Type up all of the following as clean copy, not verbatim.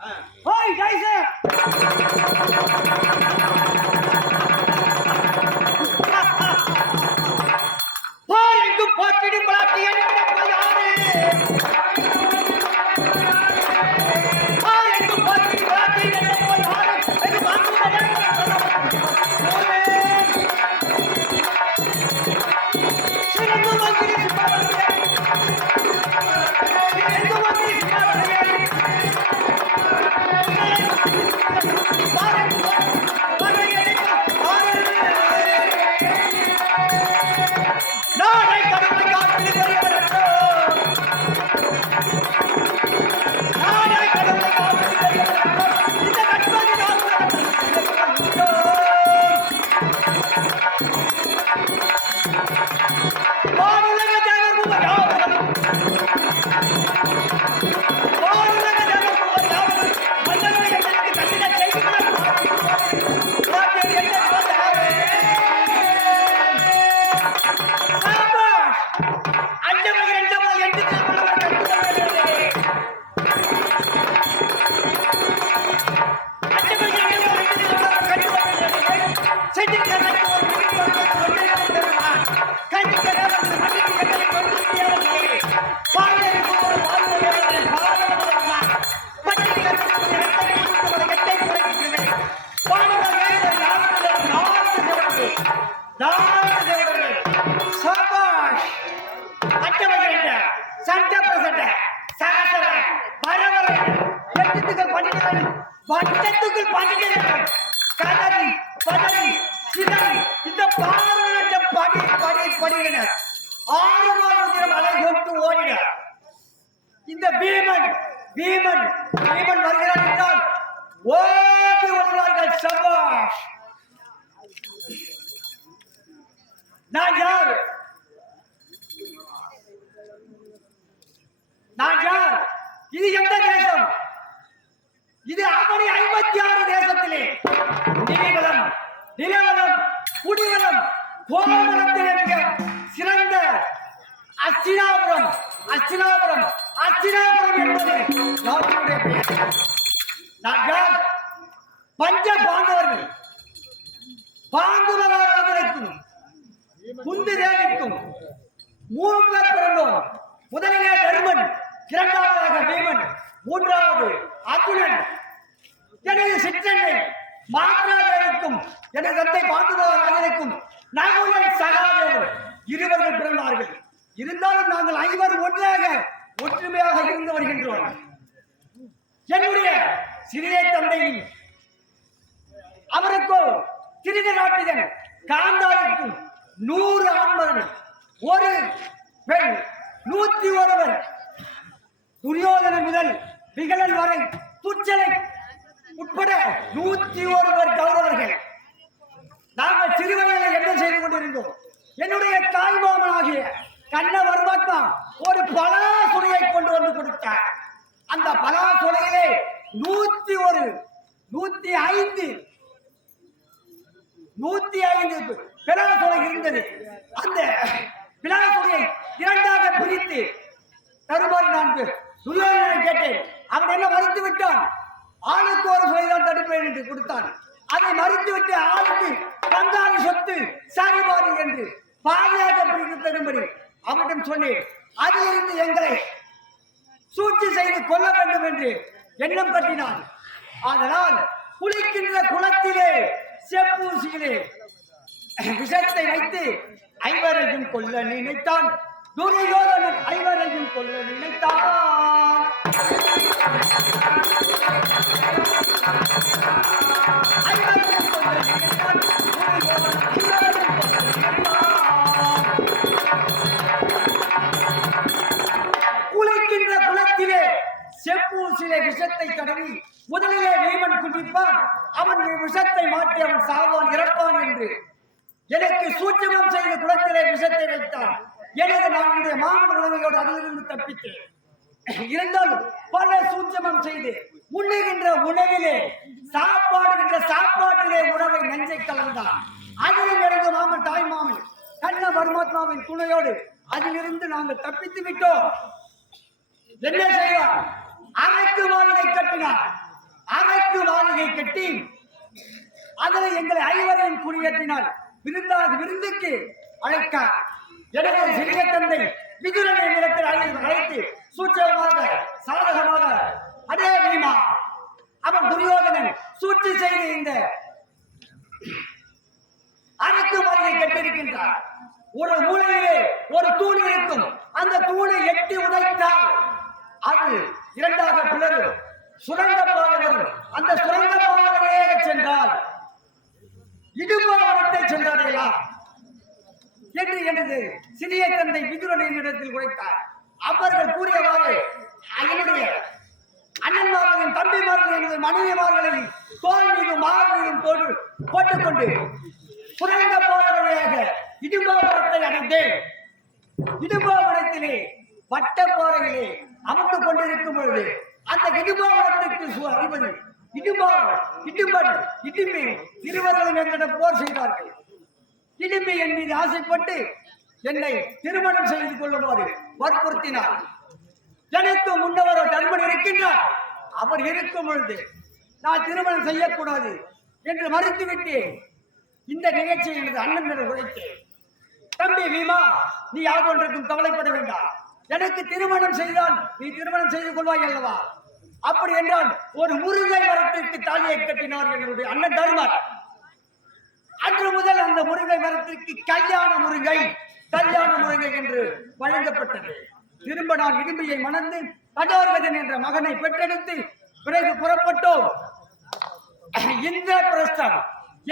ஓய் கைஸ் பார் எங்கு போட்டிடு பலாட்டி என்ன யாரு பார் எங்கு போட்டிடு பலாட்டி என்ன யாரு இது வாங்குறதே சிறந்த மந்திரி சுபாவனே எங்க மந்திரி சுபாவனே வட்டத்துக்குள் பண்ணிட்டு கதறி பதறி சிதறி இந்த பாரத படி படி படியினர் 6 மாதம் மலை கொண்டு ஓடினார். இந்த பீமன் பீமன் பீமன் வருகிறார் என்றால் ஓடி வருவார்கள். சபாஷ். நான் யார்? நான் யார்? இது எந்த தேசம்? இது அவனி 56 தேசத்திலே நீலவளம் நிலவளம் குடிவளம் கோவளத்திலே மிக சிறந்த அஸ்தினாபுரம் அஸ்தினாபுரம் அஸ்தினாபுரம் என்பது யாருடைய பெயர்? நாங்கள் பஞ்ச பாண்டவர்கள் பாண்டுரவர்களுக்கும் குந்தி தேவிக்கும் 3 பேர் பிறந்தோம். முதலிலே தருமன், இரண்டாவதாக பீமன், மூன்றாவது அர்ஜுனன். எனது சிற்றன்னை மாத்ராதேவிக்கும் எனது தந்தை பாண்டுரவர்களுக்கும் நகுலன் சகாதேவர் இருவர்கள் பிறந்தார்கள். இருந்தாலும் நாங்கள் 5 ஒன்றாக ஒற்றுமையாக இருந்து வருகின்றோம். என்னுடைய சிறிய தந்தையின் அவருக்கோ திருத நாட்டிகன் காந்தாருக்கும் 100 ஆண்மகன் 1 பெண் 101 துரியோதனன் முதல் விகலன் வரை துச்சலை உட்பட 101 கௌரவர்கள். நாங்கள் சிறுவர்களை என்ன செய்து கொண்டிருந்தோம். என்னுடைய தாய்மாமனாகிய கண்ணவர்மத்தா ஒரு பலாசுளையை கொண்டு வந்து கொடுத்தார். அந்த பலாசுளையிலே 105 பிலாசுளை இருந்தது. அந்த பிலாசுளையை 2ஆக பிரித்து தருமாறு நான் துரியோதனனை கேட்டேன். அவன் என்ன மறுத்து விட்டான். ஆளுக்கு ஒரு சுளைதான் தடுப்பேன் என்று கொடுத்தான். அதை மறுத்துவிட்டு ஆளுக்கு பங்காளி சொத்து சரிபாதி என்று பாதியாக பிரித்து தரும்படி அவரிடம் சொன்னேன். அதிலிருந்து எங்களை சூழ்ச்சி செய்து கொள்ள வேண்டும் என்று எண்ணம் கட்டினான். அதனால் குளிக்கின்ற குளத்திலே செப்பூசியிலே விஷத்தை வைத்து 5 கொல்ல நினைத்தான். துரியோதனன் 5 கொல்ல நினைத்தான். குளிக்கின்ற குளத்திலே செப்பூசிலே விஷத்தை தடவி முதலிலே வீமன் குடிப்பான். அவன் விஷத்தை மாற்றி அவன் சாவான் இறப்பான் என்று எனக்கு சூட்சமம் செய்து குளத்திலே விஷத்தை வைத்தான். எனக்கு நம்முடைய மாமன் உணவையோடு அதிலிருந்து தப்பித்தேன். இருந்தாலும் பல சூட்சமம் செய்து உண்ணுகின்ற உணவிலே சாப்பாட்டிலே உணவை நஞ்சை கலந்தான். அதில் எனது மாமன் தாய் மாமன் கண்ண பரமாத்மாவின் துணையோடு அதிலிருந்து நாங்கள் தப்பித்து விட்டோம். என்ன செய்வார்? அரைக்கு வாழை கட்டினார். அரக்கு மாளிகை கட்டி அதில் எங்களை ஐவரையும் குடியேற்றினால் விருந்துக்கு அழைக்க எனவே சிறிய தந்தை விதுரனை நிலத்தில் அழைத்து சூட்சமாக சாதகமாக அதே வீமா அவன் துரியோதனன் சூழ்ச்சி செய்து இந்த அரக்கு மாளிகை கட்டியிருக்கின்றார். ஒரு மூலையிலே ஒரு தூண் இருக்கும். அந்த தூணை எட்டி உதைத்தால் அது இரண்டாக பிளரும். சுரங்க பாதைகள் அந்த சுரங்க பாதையாக சென்றால் இடுபாவனத்தை சென்றடையலாம் என்று எனது சிறிய தந்தை விதுரனின் இடத்தில் உரைத்தார். அவர்கள் கூறியவாறு என்னுடைய அண்ணன்மார்களின் தம்பிமார்கள் எனது மனைவிமார்களை தோல் மீது மார்பையும் போட்டுக்கொண்டு சுரங்க பாதை வழியாக இடுபாவனத்தை அடைந்தேன். இடுபாவனத்திலே வட்ட பாறையிலே அமர்ந்து கொண்டிருக்கும் பொழுது அந்த இடுபாவனத்திற்கு அதிபதி இடும்பி இருவர்களும் என்னிடம் போர் செய்தார்கள். இடும்பி என் மீது ஆசைப்பட்டு என்னை திருமணம் செய்து கொள்ளுமாறு வற்புறுத்தினார். எனக்கு முன்னவர் தர்மன் இருக்கின்றார். அவர் இருக்கும் பொழுது நான் திருமணம் செய்யக்கூடாது என்று மறுத்துவிட்டு இந்த நிகழ்ச்சியை எனது அண்ணனிடம் உரைத்தேன். தம்பி வீமா, நீ யார் ஒன்றுக்கும் கவலைப்பட வேண்டாம். எனக்கு திருமணம் செய்தால் நீ திருமணம் செய்து கொள்வாய் அல்லவா? அப்படி என்றால் ஒரு முருங்கை மரத்திற்கு தாலியை கட்டினார் என்னுடைய அண்ணன் தர்மர். அன்று முதல் அந்த முருங்கை மரத்திற்கு கல்யாண முருங்கை என்று வழங்கப்பட்டது. திரும்ப நான் இடும்பியை மணந்து கடோர்கஜன் என்ற மகனை பெற்றெடுத்து பிறகு புறப்பட்டோம். இந்த பிரஸ்தம்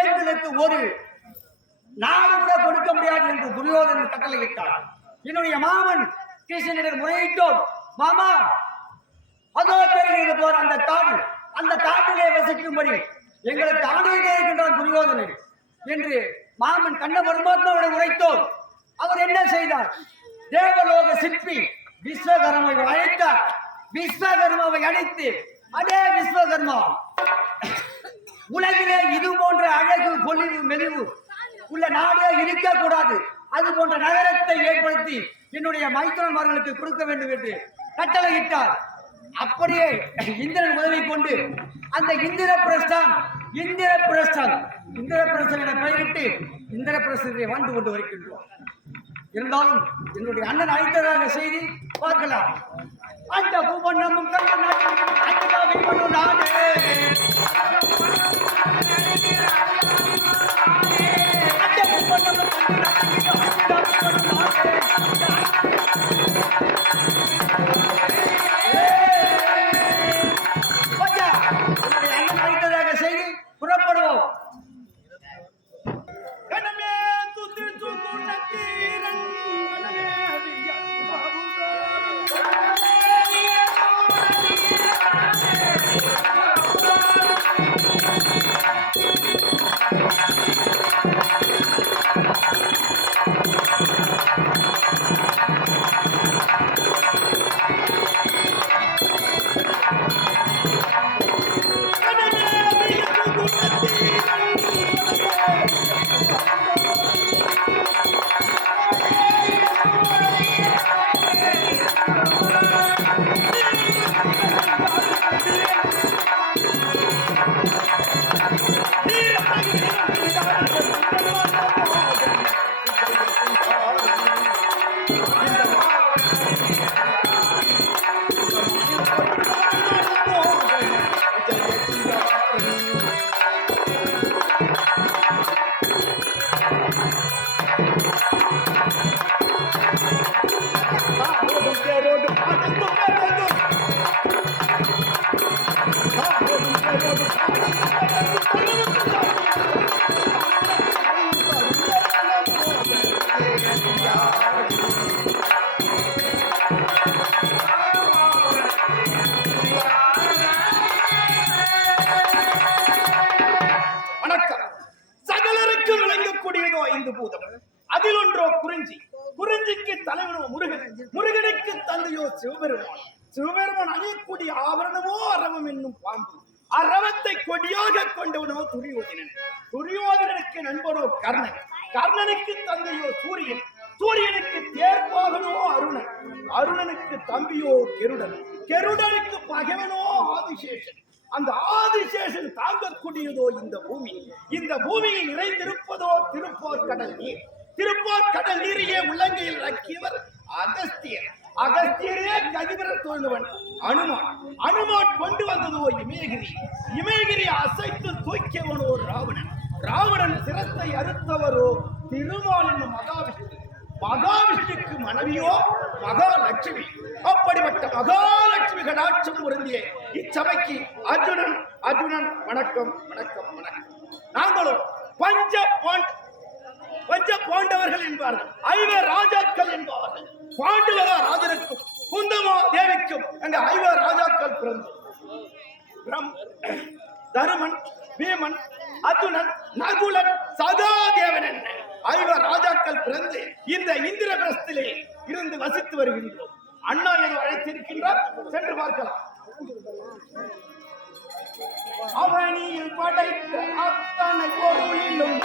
எங்களுக்கு ஒரு நாடு கூட கொடுக்க முடியாது என்று துரியோதனன் கட்டளையிட்டார். என்னுடைய மாமன் கிருஷ்ணனிடம் முறையிட்டோம். மாமா, அதோ தெரிகிறது போற அந்த காட்டிலே வசிக்கும்படி எங்களுக்கு ஆணையிலே இருக்கின்றான் துரியோதனன் என்று மாமன் கண்ண பரமாத்மாவோட உரைத்தோம். அவர் என்ன செய்தார்? தேவலோக சிற்பி விஸ்வகர்மாவை அழைத்தார். விஸ்வகர்மாவை அழைத்து, அதே விஸ்வகர்மா, உலகிலே இது போன்ற அழகு பொலிவு மெலிவு உள்ள நாடே இருக்கக்கூடாது, அது போன்ற நகரத்தை ஏற்படுத்தி என்னுடைய மைத்துனர்களுக்கு கொடுக்க வேண்டும் என்று கட்டளையிட்டார். அப்படியே இந்திரன் உதவி கொண்டு அந்த இந்திரபிரஸ்தன் என பெயரிட்டு இந்திரபிரஸ்தத்தை வாழ்ந்து கொண்டு வருகின்றோம். இருந்தாலும் என்னுடைய அண்ணன் அழைத்ததாக செய்தி பார்க்கலாம். அந்த பூவண்ணமும் கண்ணன் நாடு புறப்படுவோம். அதில் ஒன்றோ குறிஞ்சி. குறிஞ்சிக்கு தலைவனோ முருகன். முருகனுக்கு தந்தையோ சிவபெருமான். சிவபெருமான் அணியக்கூடிய ஆபரணமோ அரவம் என்னும் பாம்பு. அரவத்தை கொடியாக கொண்டவனோ துரியோதனன். துரியோதனனுக்கு நண்பனோ கர்ணன். கர்ணனுக்கு தந்தையோ சூரியன். சூரியனுக்கு தேர்ப்பாகனோ அருணன். அருணனுக்கு தம்பியோ கெருடன். கெருடனுக்கு பகைவனோ ஆதிசேஷன். அந்த ஆதிசேஷன் தாங்கக்கூடியதோ இந்த பூமி. இந்த பூமியில் நிறைந்திருப்பதோ திருப்போர் கடல் நீர். திருப்போர் கடல் நீரையே உள்ளங்கையில் இறக்கியவர் அகஸ்தியர். அகஸ்தியரே கதிவர தோழ்ந்தவன் அனுமான். அனுமான் கொண்டு வந்ததோ இமயகிரி. இமயகிரி அசைத்து தூக்கியவனோ ராவணன். ராவணன் சிரத்தை அறுத்தவரோ திருமால் என்னும் மகாவிஷ்ணு. மகாவிஷ்ணுக்கு மனைவியோ மகாலட்சுமி. அப்படிப்பட்ட மகாலட்சுமி கடாட்சம் பொருந்திய இச்சபைக்கு அர்ஜுனன் அர்ஜுனன் வணக்கம் வணக்கம் வணக்கம். நாங்களும் பஞ்ச பாண்டவர்கள் என்பார்கள். ஐவர் ராஜாக்கள் என்பார்கள். பாண்டுவகா ராஜனுக்கும் குந்தமா தேவிக்கும் அங்க ஐவர் ராஜாக்கள் பிறந்தோம். தருமன், பீமன், அர்ஜுனன், நகுலன், சகாதேவன் என்ற ஐவர் ராஜாக்கள் பிறந்து இந்த இந்திரபிரஸ்திலே இருந்து வசித்து வருகின்றோம். அண்ணா என அழைத்திருக்கின்றார், சென்று பார்க்கலாம். அவனியில் படைத்த அத்தனை பொருளிலும்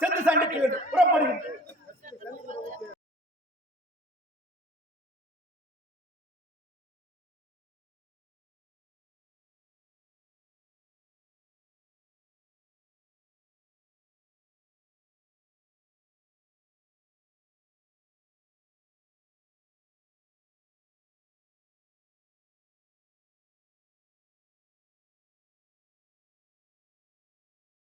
சென்று சண்டைக்கு புறப்படுகின்றனர்.